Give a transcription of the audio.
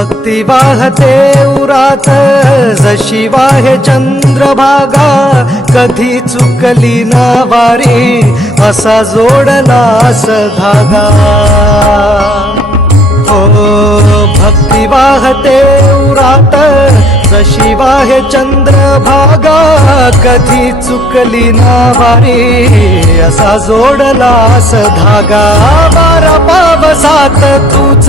भक्ती वाहते उरात जशी वाहे चंद्रभागा कधी चुकली ना वारी असा जोडलास धागा ओ हो, भक्ती वाहते उरात जशी वाहे चंद्रभागा कधी चुकली ना वारी असा जोडलास धागा बारा पावसात तूच